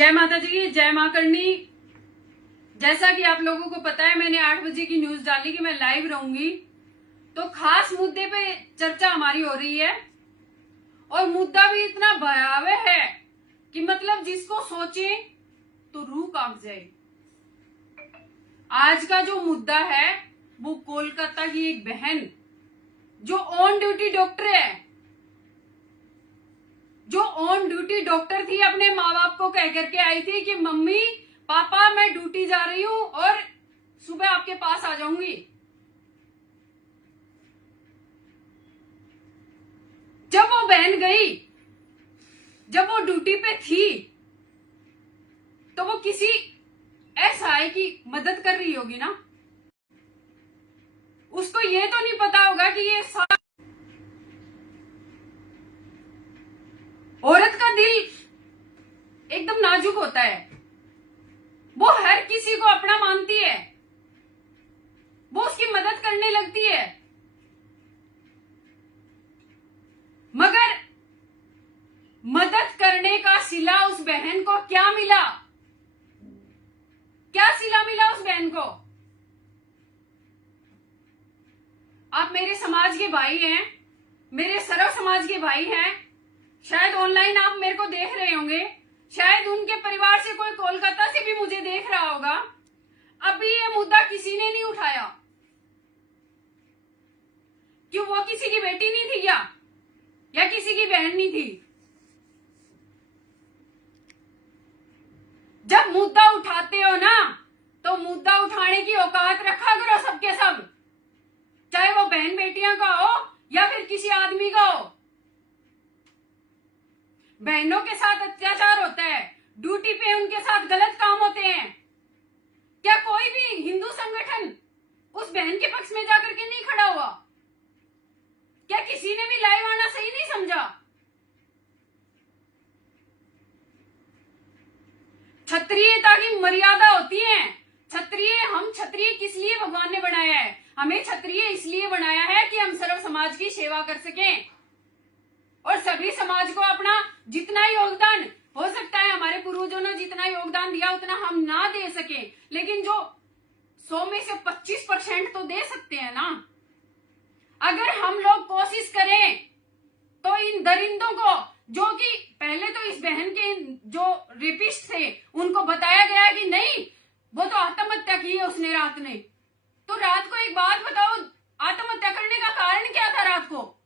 जय माता जी, जय मां करनी। जैसा कि आप लोगों को पता है, मैंने 8 बजे की न्यूज डाली कि मैं लाइव रहूंगी। तो खास मुद्दे पे चर्चा हमारी हो रही है और मुद्दा भी इतना भयावह है कि मतलब जिसको सोचे तो रूह कांप जाए। आज का जो मुद्दा है वो कोलकाता की एक बहन जो ऑन ड्यूटी डॉक्टर है, जो ऑन ड्यूटी डॉक्टर थी, अपने माँ बाप को कह करके आई थी कि मम्मी पापा मैं ड्यूटी जा रही हूं और सुबह आपके पास आ जाऊंगी। जब वो बहन गई, जब वो ड्यूटी पे थी, तो वो किसी एसआई की मदद कर रही होगी ना। उसको ये तो नहीं पता होगा कि ये औरत का दिल एकदम नाजुक होता है, वो हर किसी को अपना मानती है, वो उसकी मदद करने लगती है। मगर मदद करने का सिला उस बहन को क्या मिला? क्या सिला मिला उस बहन को? आप मेरे समाज के भाई हैं, मेरे सर्व समाज के भाई हैं, शायद ऑनलाइन आप मेरे को देख रहे होंगे, शायद उनके परिवार से कोई कोलकाता से भी मुझे देख रहा होगा। अभी ये मुद्दा किसी ने नहीं उठाया। क्यों? वो किसी की बेटी नहीं थी क्या? या किसी की बहन नहीं थी? जब मुद्दा उठाते हो ना, तो मुद्दा उठाने की औकात रखा करो सबके सब, चाहे वो बहन बेटियां का हो या फिर किसी आदमी का हो। बहनों के साथ अत्याचार होता है, ड्यूटी पे उनके साथ गलत काम होते हैं। क्या कोई भी हिंदू संगठन उस बहन के पक्ष में जाकर के नहीं खड़ा हुआ? क्या किसी ने भी लाइव आना सही नहीं समझा? क्षत्रियता की मर्यादा होती है। क्षत्रिय, हम क्षत्रिय किस लिए भगवान ने बनाया है? हमें क्षत्रिय इसलिए बनाया है कि हम सर्व समाज की सेवा कर सकें और सभी समाज को अपना जितना योगदान हो सकता है, हमारे पूर्वजों ने जितना योगदान दिया उतना हम ना दे सके, लेकिन जो 100 में से 25% तो दे सकते हैं ना। अगर हम लोग कोशिश करें तो इन दरिंदों को, जो कि पहले तो इस बहन के जो रेपिस्ट थे उनको बताया गया कि नहीं वो तो आत्महत्या की है उसने रात में, तो रात को एक बात बताओ, आत्महत्या करने का कारण क्या था रात को?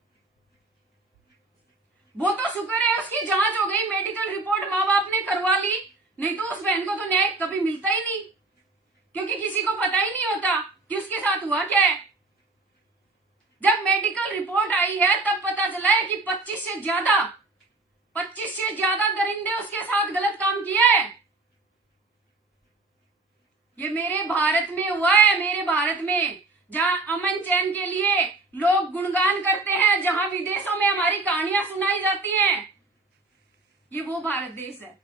वो तो शुक्र है उसकी जांच हो गई, मेडिकल रिपोर्ट माँ बाप ने करवा ली, नहीं तो उस बहन को तो न्याय कभी मिलता ही नहीं, क्योंकि किसी को पता ही नहीं होता कि उसके साथ हुआ क्या है। जब मेडिकल रिपोर्ट आई है तब पता चला है कि 25 से ज्यादा दरिंदे उसके साथ गलत काम किया है। ये मेरे भारत में हुआ है, मेरे भारत में, जहां अमन चैन के लिए लोग गुणगान करते हैं, जहां विदेशों में हमारी कहानियां सुनाई जाती हैं। ये वो भारत देश है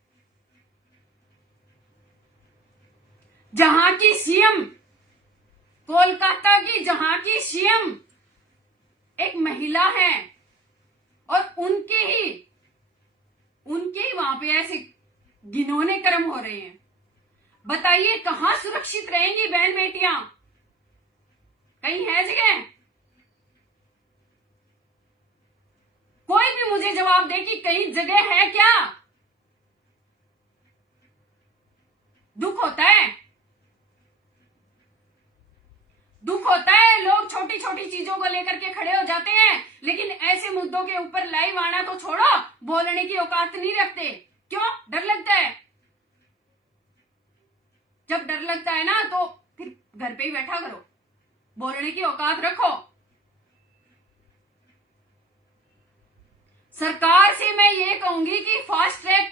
जहां की सीएम, कोलकाता की जहां की सीएम एक महिला है और उनके ही वहां पे ऐसे घिनौने कर्म हो रहे हैं। बताइए कहां सुरक्षित रहेंगी बहन बेटियां? कहीं है जगह? कोई भी मुझे जवाब दे कि कहीं जगह है क्या? दुख होता है, दुख होता है। लोग छोटी छोटी चीजों को लेकर के खड़े हो जाते हैं, लेकिन ऐसे मुद्दों के ऊपर लाइव आना तो छोड़ो, बोलने की औकात नहीं रखते। क्यों? डर लगता है। जब डर लगता है ना तो फिर घर पे ही बैठा करो, बोलने की औकात रखो। सरकार से मैं ये कहूंगी कि फास्ट ट्रैक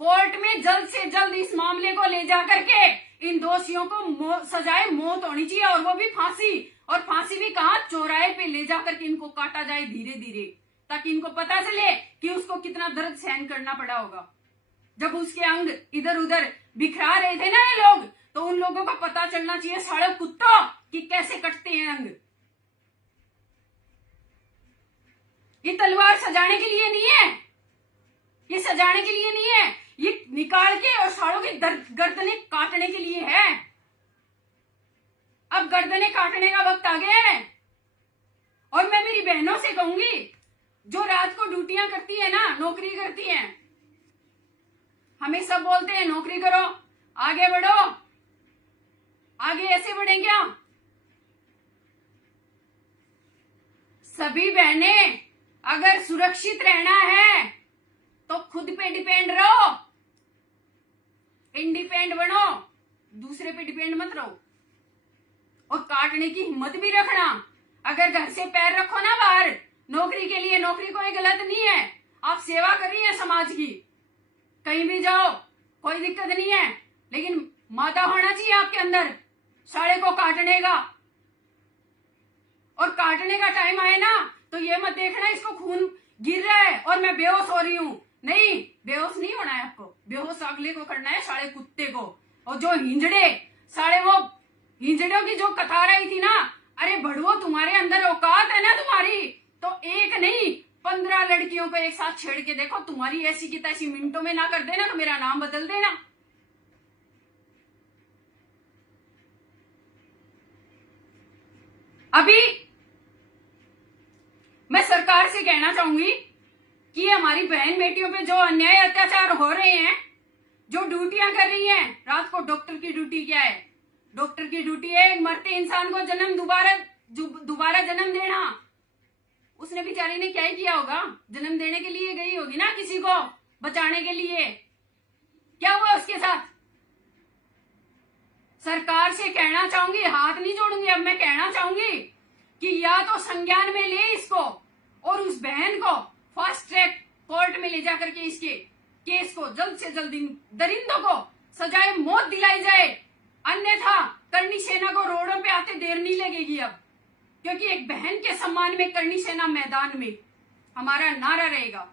कोर्ट में जल्द से जल्द इस मामले को ले जाकर के इन दोषियों को सजाए मौत होनी चाहिए, और वो भी फांसी। और फांसी भी कहां? चौराहे पे ले जाकर के इनको काटा जाए धीरे धीरे, ताकि इनको पता चले कि उसको कितना दर्द सहन करना पड़ा होगा। जब उसके अंग इधर उधर बिखरा रहे थे ना ये लोग, तो उन लोगों को पता चलना चाहिए, साले कुत्तों, कि कैसे कटते हैं अंग। ये तलवार सजाने के लिए नहीं है, ये सजाने के लिए नहीं है, ये निकाल के और सालों की गर्दनें काटने के लिए है। अब गर्दनें काटने का वक्त आ गया है। और मैं मेरी बहनों से कहूंगी जो रात को ड्यूटियां करती है ना, नौकरी करती हैं, हमें सब बोलते हैं नौकरी करो, आगे बढ़ो, आगे ऐसे बढ़े क्या? सभी बहनें अगर सुरक्षित रहना है तो खुद पे डिपेंड रहो, इंडिपेंडेंट बनो, दूसरे पे डिपेंड मत रहो। और काटने की हिम्मत भी रखना। अगर घर से पैर रखो ना बाहर नौकरी के लिए, नौकरी कोई गलत नहीं है, आप सेवा कर रही है समाज की, कहीं भी जाओ कोई दिक्कत नहीं है, लेकिन माता होना चाहिए आपके अंदर साड़े को काटने का। और काटने का टाइम आए ना तो ये मत देखना इसको खून गिर रहा है और मैं बेहोश हो रही हूं। नहीं, बेहोश नहीं होना है आपको, बेहोश अगले को करना है, साड़े कुत्ते को। और जो हिंजड़े साड़े, वो हिंजड़ों की जो कतार आई थी ना, अरे भड़वो तुम्हारे अंदर औकात है ना तुम्हारी, तो एक नहीं 15 लड़कियों को एक साथ छेड़ के देखो, तुम्हारी ऐसी की तैसी मिनटों में ना कर देना तो मेरा नाम बदल देना। अभी मैं सरकार से कहना चाहूंगी कि हमारी बहन बेटियों पे जो अन्याय अत्याचार हो रहे हैं, जो ड्यूटियां कर रही हैं, रात को डॉक्टर की ड्यूटी क्या है? डॉक्टर की ड्यूटी है एक मरते इंसान को दोबारा जन्म देना। उसने बेचारी ने क्या ही किया होगा? जन्म देने के लिए गई होगी ना, किसी को बचाने के लिए। क्या हुआ उसके साथ? सरकार से कहना चाहूंगी, हाथ नहीं जोड़ूंगी, अब मैं कहना चाहूंगी कि या तो संज्ञान में ले इसको और उस बहन को फास्ट ट्रैक कोर्ट में ले जाकर के इसके केस को जल्द से जल्द दरिंदों को सजाए मौत दिलाई जाए, अन्यथा करनी सेना को रोडों पे आते देर नहीं लगेगी अब, क्योंकि एक बहन के सम्मान में करनी सेना मैदान में हमारा नारा रहेगा।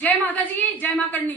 जय माता जी, जय मां करनी।